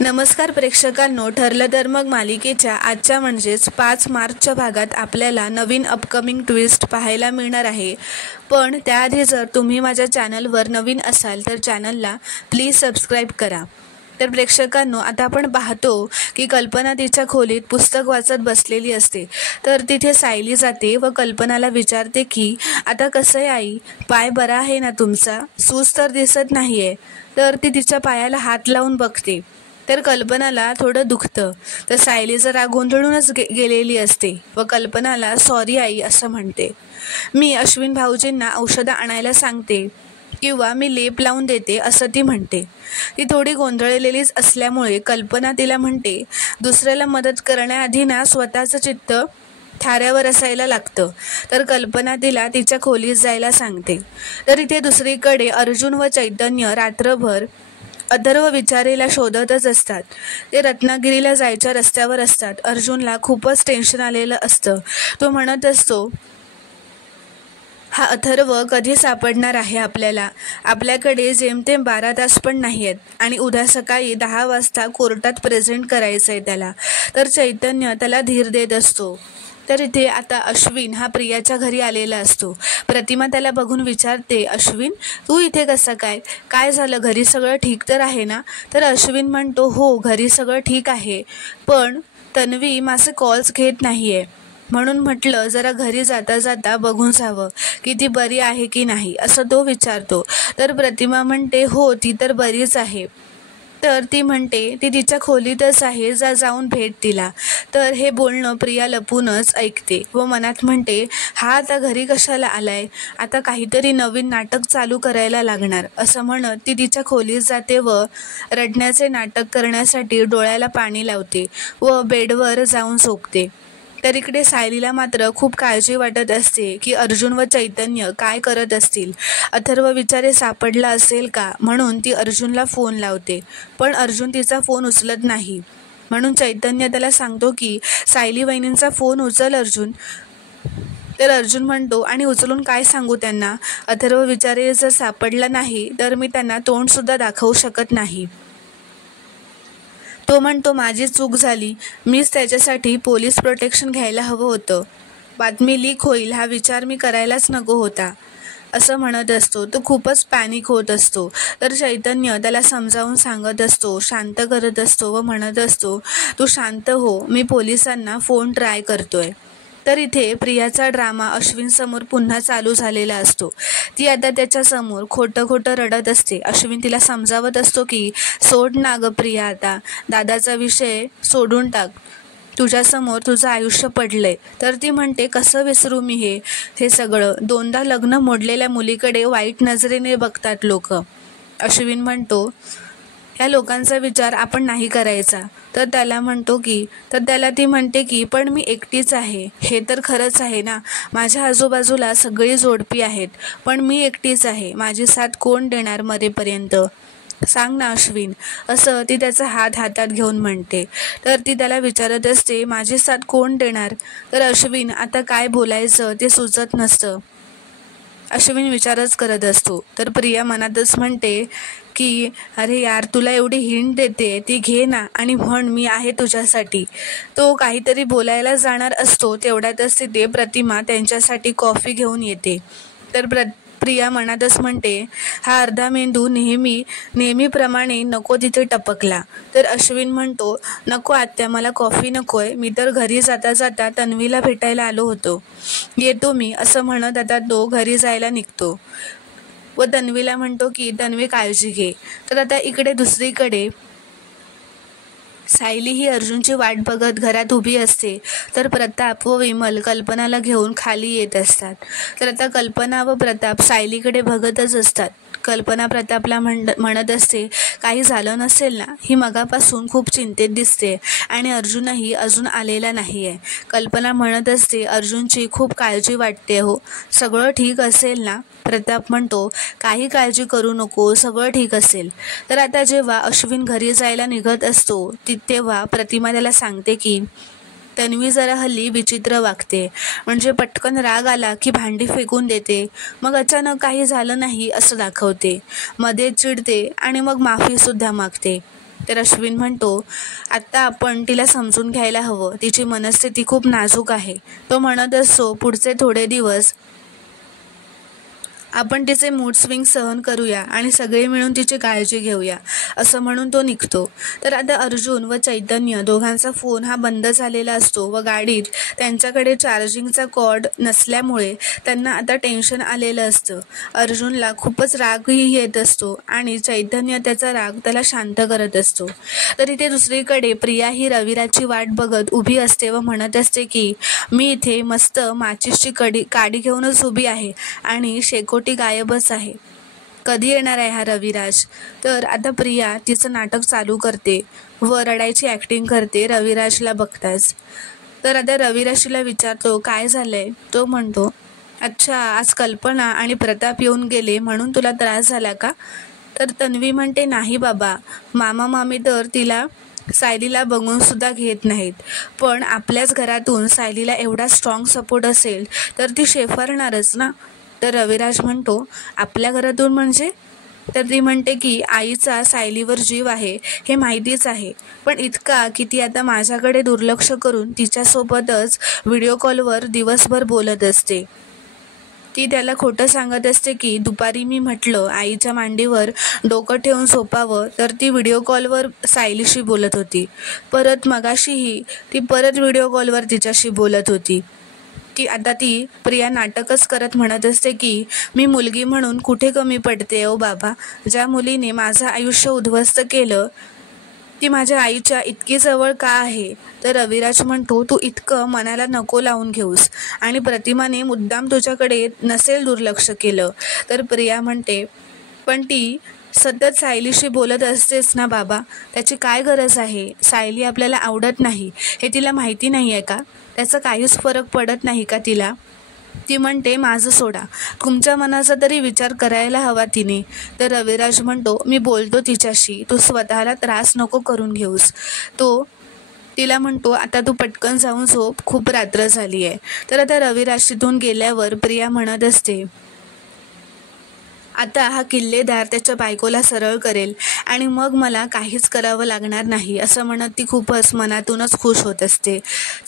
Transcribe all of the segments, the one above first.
नमस्कार प्रेक्षकांनो, ठरलं तर मग मालिकेच्या आजच्या म्हणजेच 5 मार्चच्या भागात आपल्याला नवीन अपकमिंग ट्विस्ट पाहायला मिळणार आहे. पण त्याआधी जर तुम्ही माझ्या चॅनलवर नवीन असाल तर चॅनलला प्लीज सबस्क्राईब करा. तर प्रेक्षकांनो, आता आपण पाहतो की कल्पना तिच्या खोलीत पुस्तक वाचत बसलेली असते. तर तिथे सायली जाते व कल्पनाला विचारते की आता कसं आहे आई, पाय बरा आहे ना तुमचा, सूज तर दिसत नाहीये. तर ती तिच्या पायाला हात लावून बघते तर कल्पनाला थोडं दुखतं. तर सायली जरा गोंधळूनच गेलेली असते व कल्पनाला सॉरी आई असं म्हणते. मी अश्विन भाऊजींना औषधं आणायला सांगते किंवा मी लेप लावून देते असं ती म्हणते. ती थोडी गोंधळलेलीच असल्यामुळे कल्पना तिला म्हणते दुसऱ्याला मदत करण्याआधी ना स्वतःचं चित्त थाऱ्यावर असायला लागतं. तर कल्पना तिला तिच्या खोलीत जायला सांगते. तर इथे दुसरीकडे अर्जुन व चैतन्य रात्रभर अथर्व विचारेला शोधतच असतात. ते रत्नागिरीला जायच्या रस्त्यावर असतात. अर्जुनला खूपच टेन्शन आलेलं असतं. तो म्हणत असतो हा अथर्व कधी सापडणार आहे आपल्याला, आपल्याकडे जेमतेम 12 तास पण नाही आहेत आणि उद्या सकाळी 10 वाजता कोर्टात प्रेझेंट करायचं आहे त्याला. तर चैतन्य त्याला धीर देत असतो. तर इथे आता अश्विन हा प्रियाच्या घरी आलेला असतो. प्रतिमा त्याला बघून विचारते, अश्विन तू इथे कसं काय झालं, घरी सगळं ठीक तर आहे ना? तर अश्विन म्हणतो हो घरी सगळं ठीक आहे, पण तन्वी माझे कॉल्स घेत नाहीये, म्हणून म्हटलं जरा घरी जाता जाता बघून जावं की ती बरी आहे की नाही असं तो विचारतो. तर प्रतिमा म्हणते हो ती तर बरीच आहे. तर ती म्हणते ती तिच्या खोलीतच आहे, जाऊन भेट तिला. तर हे बोलणं प्रिया लपूनच ऐकते व मनात म्हणते हा आता घरी कशाला आलाय, आता काहीतरी नवीन नाटक चालू करायला लागणार असं म्हणत ती तिच्या खोलीत जाते व रडण्याचे नाटक करण्यासाठी डोळ्याला पाणी लावते व बेडवर जाऊन झोपते. तर इकडे सायलीला मात्र खूप काळजी वाटत असते की अर्जुन व चैतन्य काय करत असतील, अथर्व विचारे सापडला असेल का, म्हणून ती अर्जुनला फोन लावते. पण अर्जुन तिचा फोन उचलत नाही. म्हणून चैतन्य त्याला सांगतो की सायली वहिनींचा फोन उचल अर्जुन. तर अर्जुन म्हणतो आणि उचलून काय सांगू त्यांना, अथर्व विचारे जर सापडला नाही तर मी त्यांना तोंडसुद्धा दाखवू शकत नाही. तो म्हणतो माझी चूक झाली, मीच त्याच्यासाठी पोलीस प्रोटेक्शन घ्यायला हवं होतं, बातमी लीक होईल हा विचार मी करायलाच नको होता असं म्हणत असतो. तो खूपच पॅनिक होत असतो. तर चैतन्य त्याला समजावून सांगत असतो, शांत करत असतो व म्हणत असतो तू शांत हो, मी पोलिसांना फोन ट्राय करतोय. तर इथे प्रियाचा ड्रामा अश्विन समोर पुन्हा चालू झालेला असतो. ती आता त्याच्यासमोर खोटं रडत असते. अश्विन तिला समजावत असतो की सोड ना गं प्रिया, आता दादाचा विषय सोडून टाक, तुझ्यासमोर तुझं आयुष्य पडलंय. तर ती म्हणते कसं विसरू मी हे सगळं, 2दा लग्न मोडलेल्या मुलीकडे वाईट नजरेने बघतात लोक. अश्विन म्हणतो ह्या लोकांचा विचार आपण नाही करायचा. तर त्याला ती म्हणते की पण मी एकटीच आहे, हे तर खरंच आहे ना, माझ्या आजूबाजूला सगळी जोडपी आहेत पण मी एकटीच आहे, माझी साथ कोण देणार मरेपर्यंत, सांग ना अश्विन असं ती त्याचा हात हातात घेऊन म्हणते. तर ती त्याला विचारत असते माझी साथ कोण देणार. तर अश्विन आता काय बोलायचं ते सुचत नसतं. अश्विन विचारच करत असतो. तर प्रिया मनातच म्हणते की अरे यार तुला एवढी हिंट देते ती घे ना आणि म्हण मी आहे तुझ्यासाठी. तो काहीतरी बोलायला जाणार असतो तेवढ्यातच तिथे प्रतिमा त्यांच्यासाठी कॉफी घेऊन येते. तर प्रिया मनातच म्हणते हा अर्धा मेंदू नेहमीप्रमाणे नको तिथे टपकला. तर अश्विन म्हणतो नको आत्या मला कॉफी नकोय, मी तर घरी जाता जाता तन्वीला भेटायला आलो होतो, येतो मी असं म्हणत आता तो घरी जायला निघतो व तन्वीला म्हणतो की तन्वी काळजी घे. तर आता इकडे दुसरीकडे सायली ही अर्जुनची वाट बघत घरात उभी असते. तर प्रताप व विमल कल्पनाला घेऊन खाली येत असतात. तर आता कल्पना व प्रताप सायलीकडे बघतच असतात. कल्पना प्रतापला म्हणत असते काही झालं नसेल ना, ही मगापासून खूप चिंतेत दिसते आणि अर्जुनही अजून आलेला नाही आहे. कल्पना म्हणत असते अर्जुनची खूप काळजी वाटते हो, सगळं ठीक असेल ना. प्रताप म्हणतो काही काळजी करू नको, सगळं ठीक असेल. तर आता जेव्हा अश्विन घरी जायला निघत असतो तेव्हा प्रतिमा त्याला सांगते की तन्वी जरा हल्ली विचित्र वागते, म्हणजे पटकन राग आला की भांडी फेकून देते, मग अचानक काही झालं नाही असं दाखवते, मध्ये चिडते आणि मग माफीसुद्धा मागते. तर अश्विन म्हणतो, आत्ता आपण तिला समजून घ्यायला हवं, तिची मनस्थिती खूप नाजूक आहे. तो म्हणत असतो, पुढचे थोडे दिवस आपण तिचे मूड स्विंग सहन करूया आणि सगळे मिळून तिची काळजी घेऊया, असं म्हणून तो निघतो. तर आता अर्जुन व चैतन्य दोघांचा फोन हा बंद झालेला असतो व गाडीत त्यांच्याकडे चार्जिंगचा कॉर्ड नसल्यामुळे त्यांना आता टेन्शन आलेलं असतं. अर्जुनला खूपच रागही येत असतो आणि चैतन्य त्याचा राग त्याला शांत करत असतो. तर इथे दुसरीकडे प्रिया ही रविराजची वाट बघत उभी असते व म्हणत असते की मी इथे मस्त माचीसची काडी घेऊनच उभी आहे आणि शेकोटी गायबच आहे. कधी येणार आहे हा रविराज? तर आता प्रिया तिचं नाटक चालू करते व रडायची ॲक्टिंग करते रविराजला बघताच. तर आता रविराजला विचारतो, काय झालंय? तो म्हणतो, अच्छा, आज कल्पना आणि प्रताप येऊन गेले म्हणून तुला त्रास झाला का? तर तन्वी म्हणते, नाही बाबा, मामा मामी तर तिला सायलीला बघून सुद्धा घेत नाहीत, पण आपल्याच घरातून सायलीला एवढा स्ट्रॉंग सपोर्ट असेल तर ती शेफारणारच ना. तर रविराज म्हणतो, आपल्या घरातून म्हणजे? तर ती म्हणते की आईचा सायलीवर जीव आहे हे माहितीच आहे, पण इतका की ती आता माझ्याकडे दुर्लक्ष करून तिच्यासोबतच व्हिडिओ कॉलवर दिवसभर बोलत असते. ती त्याला खोटं सांगत असते की दुपारी मी म्हटलं आईच्या मांडीवर डोकं ठेवून झोपावं तर ती व्हिडिओ कॉलवर सायलीशी बोलत होती. परत मगाशीही ती परत व्हिडिओ कॉलवर तिच्याशी बोलत होती. आता ती प्रिया नाटकच करत म्हणत असते की मी मुलगी म्हणून कुठे कमी पडते ओ बाबा? ज्या मुलीने माझं आयुष्य उद्ध्वस्त केलं ती माझ्या आईच्या इतकी जवळ का आहे? तर रविराज म्हणतो, तू इतकं मनाला नको लावून घेऊस आणि प्रतिमाने मुद्दाम तुझ्याकडे नसेल दुर्लक्ष केलं. तर प्रिया म्हणते, पण ती सतत सायलीशी बोलत असतेच ना बाबा, त्याची काय गरज आहे? सायली आपल्याला आवडत नाही हे तिला माहिती नाही आहे का? त्याचा काहीच फरक पडत नाही का तिला? ती म्हणते, माझं सोडा, तुमच्या मनाचा तरी विचार करायला हवा तिने. तर रविराज म्हणतो, मी बोलतो तिच्याशी, तू स्वतःला त्रास नको करून घेऊस. तो तिला म्हणतो, आता तू पटकन जाऊन झोप, खूप रात्र झाली आहे. तर आता रविराज तिथून गेल्यावर प्रिया म्हणत असते, आता हा किल्लेदार त्याच्या बायकोला सरळ करेल आणि मग मला काहीच करावं लागणार नाही, असं म्हणत ती खूपच मनातूनच खुश होत असते.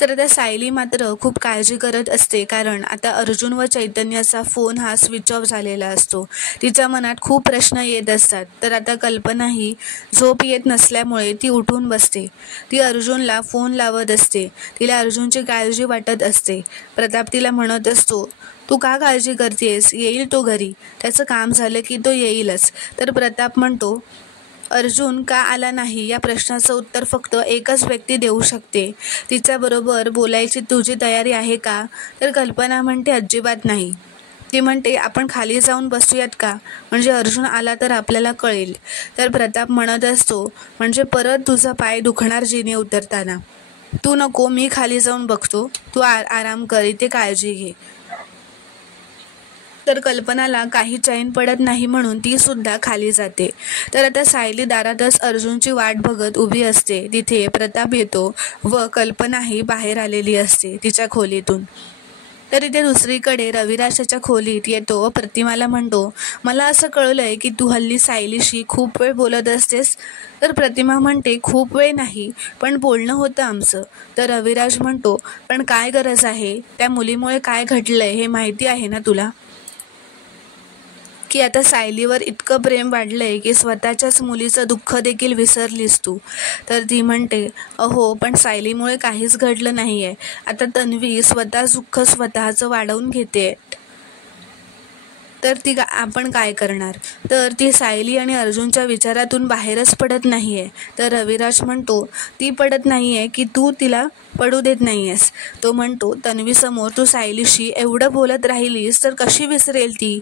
तर आता सायली मात्र खूप काळजी करत असते, कारण आता अर्जुन व चैतन्याचा फोन हा स्विच ऑफ झालेला असतो. तिच्या मनात खूप प्रश्न येत असतात. तर आता कल्पनाही झोप येत नसल्यामुळे ती उठून बसते. ती अर्जुनला फोन लावत असते. तिला अर्जुनची काळजी वाटत असते. प्रताप तिला म्हणत असतो, तू का काळजी करतेस? येईल तो घरी, त्याचं काम झालं की तो येईलच. तर प्रताप म्हणतो, अर्जुन का आला नाही या प्रश्नाचं उत्तर फक्त एकच व्यक्ती देऊ शकते. तिच्याबरोबर बोलायची तुझी तयारी आहे का? तर कल्पना म्हणते, अजिबात नाही. ती म्हणते, आपण खाली जाऊन बसूयात का? म्हणजे अर्जुन आला तर आपल्याला कळेल. तर प्रताप म्हणत असतो, म्हणजे परत तुझा पाय दुखणार जिने उतरताना. तू नको, मी खाली जाऊन बघतो, तू आराम कर, इथे काळजी घे. तर कल्पनाला काही चैन पडत नाही म्हणून ती सुद्धा खाली जाते. तर आता सायली दारातच अर्जुनची वाट बघत उभी असते. तिथे प्रताप येतो व कल्पनाही बाहेर आलेली असते तिच्या खोलीतून. तर इथे दुसरीकडे रविराजच्या खोलीत येतो व प्रतिमाला म्हणतो, मला असं कळलंय की तू हल्ली सायलीशी खूप वेळ बोलत असतेस. तर प्रतिमा म्हणते, खूप वेळ नाही, पण बोलणं होतं आमचं. तर रविराज म्हणतो, पण काय गरज आहे? त्या मुलीमुळे काय घडलंय हे माहिती आहे ना तुला? की आता सायलीवर इतकं प्रेम वाढलंय की स्वतःच्याच मुलीचं दुःख देखील विसरलीस तू. तर ती म्हणते, अहो, पण सायलीमुळे काहीच घडलं नाही आहे. आता तन्वी स्वतः दुःख स्वतःचं वाढवून घेते, तर आपण काय करणार? तर ती सायली आणि अर्जुनच्या विचारातून बाहेरच पडत नाही आहे. तर रविराज म्हणतो, ती पडत नाही आहे की तू तिला पडू देत नाही आहेस. तो म्हणतो, तन्वीसमोर तू सायलीशी एवढं बोलत राहिलीस तर कशी विसरेल ती?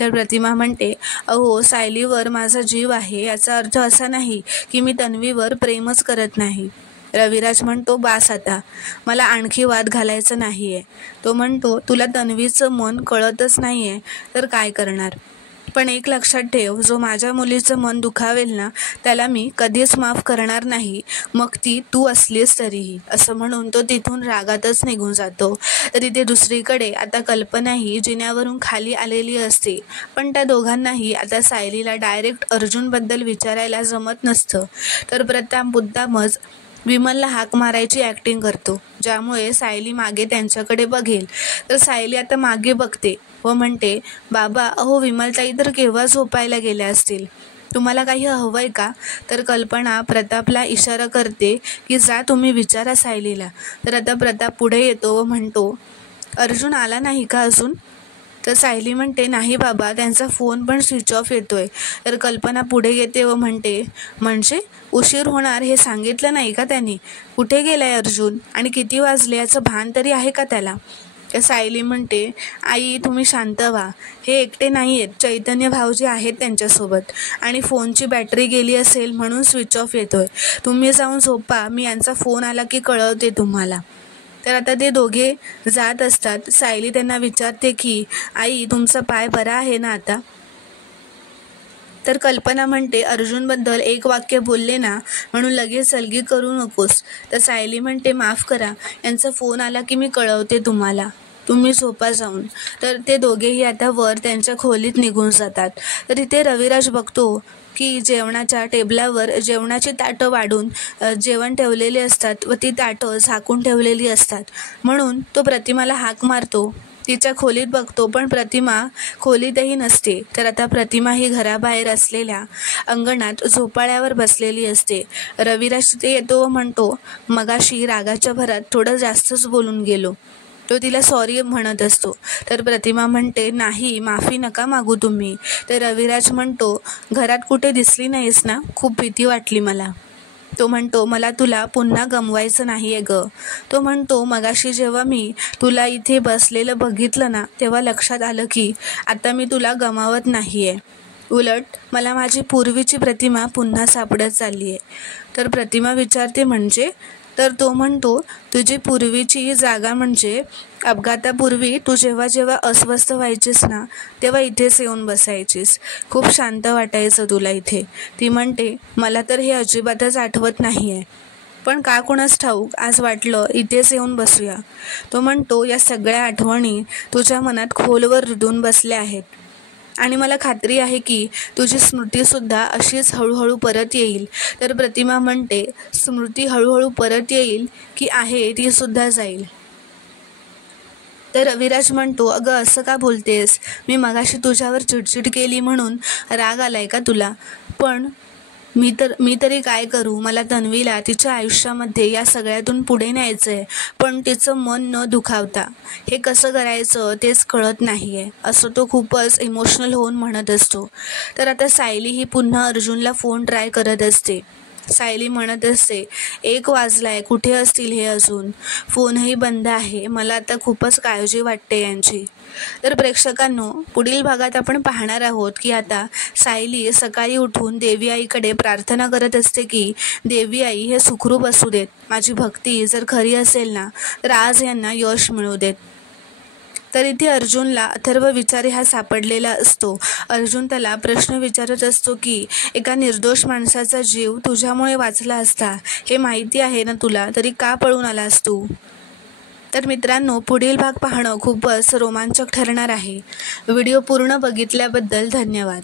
तर प्रतिमा म्हणते, अहो, सायलीवर माझा जीव आहे, याचा अर्थ असा नाही की मी तन्वीवर प्रेमच करत नाही. रविराज म्हणतो, बास आता, मला आणखी वाद घालायचा नाही आहे. तो म्हणतो, तुला तन्वीचं मन कळतच नाही आहे तर काय करणार? पण एक लक्षात ठेव, जो माझ्या मुलीचं मन दुखावेल ना त्याला मी कधीच माफ करणार नाही, मग ती तू असलीस तरीही, असं म्हणून तो तिथून रागातच निघून जातो. तर इथे दुसरीकडे आता कल्पनाही जिन्यावरून खाली आलेली असते. पण त्या दोघांनाही आता सायलीला डायरेक्ट अर्जुनबद्दल विचारायला जमत नसतं. तर प्रताप मुद्दामच विमलला हाक मारायची ॲक्टिंग करतो, ज्यामुळे सायली मागे त्यांच्याकडे बघेल. तर सायली आता मागे बघते व म्हणते, बाबा अहो विमलताई तर केव्हा झोपायला गेल्या असतील, तुम्हाला काही हवं आहे का? तर कल्पना प्रतापला इशारा करते की जा तुम्ही विचारा सायलीला. तर आता प्रताप पुढे येतो व म्हणतो, अर्जुन आला नाही का अजून? तर सायली म्हणते, नाही बाबा, त्यांचा फोन पण स्विच ऑफ येतोय. तर कल्पना पुढे येते व म्हणते, म्हणजे उशीर होणार हे सांगितलं नाही का त्यांनी? कुठे गेलाय अर्जुन आणि किती वाजले याचं भान तरी आहे का त्याला? तर सायली म्हणते, आई तुम्ही शांत व्हा, हे एकटे नाही आहेत, चैतन्य भाऊजी आहेत त्यांच्यासोबत आणि फोनची बॅटरी गेली असेल म्हणून स्विच ऑफ येतोय. तुम्ही जाऊन झोपा, मी यांचा फोन आला की कळवते तुम्हाला. तर आता ते दोघे जात असतात. सायली त्यांना विचारते की आई तुमचा पाय बरा आहे ना आता? तर कल्पना म्हणते, अर्जुनबद्दल एक वाक्य बोलले ना म्हणून लगेच सलगी करू नकोस. तर सायली म्हणते, माफ करा, यांचा फोन आला की मी कळवते तुम्हाला, तुम्ही झोपा जाऊन. तर ते दोघेही आता वर त्यांच्या खोलीत निघून जातात. तर इथे रविराज बघतो की जेवणाच्या टेबलावर जेवणाची ताटं वाढून जेवण ठेवलेली असतात व ती ताटं झाकून ठेवलेली असतात. म्हणून तो प्रतिमाला हाक मारतो. तिच्या खोलीत बघतो पण प्रतिमा खोलीतही नसते. तर आता प्रतिमा ही घराबाहेर असलेल्या अंगणात झोपाळ्यावर बसलेली असते. रविराज तिथे येतो व म्हणतो, मगाशी रागाच्या भरात थोडं जास्तच बोलून गेलो. तो तिला सॉरी म्हणत असतो. तर प्रतिमा म्हणते, नाही, माफी नका मागू तुम्ही. तर रविराज म्हणतो, घरात कुठे दिसली नाहीस ना, खूप भीती वाटली मला. तो म्हणतो, मला तुला पुन्हा गमवायचं नाही आहे ग. तो म्हणतो, मगाशी जेव्हा मी तुला इथे बसलेलं बघितलं ना तेव्हा लक्षात आलं की आता मी तुला गमावत नाही आहे, उलट मला माझी पूर्वीची प्रतिमा पुन्हा सापडत चालली आहे. तर प्रतिमा विचारते, म्हणजे? तर तो म्हणतो, तुझी पूर्वीची जागा म्हणजे अपघातापूर्वी तू जेव्हा जेव्हा अस्वस्थ व्हायचीस ना तेव्हा इथेच येऊन बसायचीस, खूप शांत वाटायचं तुला इथे. ती म्हणते, मला तर हे अजिबातच आठवत नाही आहे, पण का कोणास ठाऊक आज वाटलं इथेच येऊन बसूया. तो म्हणतो, या सगळ्या आठवणी तुझ्या मनात खोलवर रुतून बसल्या आहेत आणि मला खात्री आहे की तुझी स्मृतीसुद्धा अशीच हळूहळू परत येईल. तर प्रतिमा म्हणते, स्मृती हळूहळू परत येईल की आहे ती सुद्धा जाईल. तर रविराज म्हणतो, अगं असं का बोलतेस? मी मगाशी तुझ्यावर चिडचिड केली म्हणून राग आलाय का तुला? पण मी तरी काय करू? मला तन्वीला तिच्या आयुष्यामध्ये या सगळ्यातून पुढे न्यायचं आहे, पण तिचं मन न दुखावता हे कसं करायचं तेच कळत नाही आहे, असं तो खूपच इमोशनल होऊन म्हणत असतो. तर आता सायली ही पुन्हा अर्जुनला फोन ट्राय करत असते. सायली म्हणत असते, 1 वाजलाय, कुठे असतील हे अजून? फोनही बंद आहे, मला आता खूपच काळजी वाटते यांची. तर प्रेक्षकांनो, पुढील भागात आपण पाहणार आहोत की आता सायली सकाळी उठून देवी आईकडे प्रार्थना करत असते की देवी आई हे सुखरूप असू देत, माझी भक्ती जर खरी असेल ना तर आज यांना यश मिळू देत. तर इथे अर्जुनला अथर्व विचारे हा सापडलेला असतो. अर्जुन त्याला प्रश्न विचारत असतो की एका निर्दोष माणसाचा जीव तुझ्यामुळे वाचला असता हे माहिती आहे ना तुला, तरी का पळून आलास तू? तर मित्रांनो, पुढील भाग पाहणं खूपच रोमांचक ठरणार आहे. व्हिडिओ पूर्ण बघितल्याबद्दल धन्यवाद.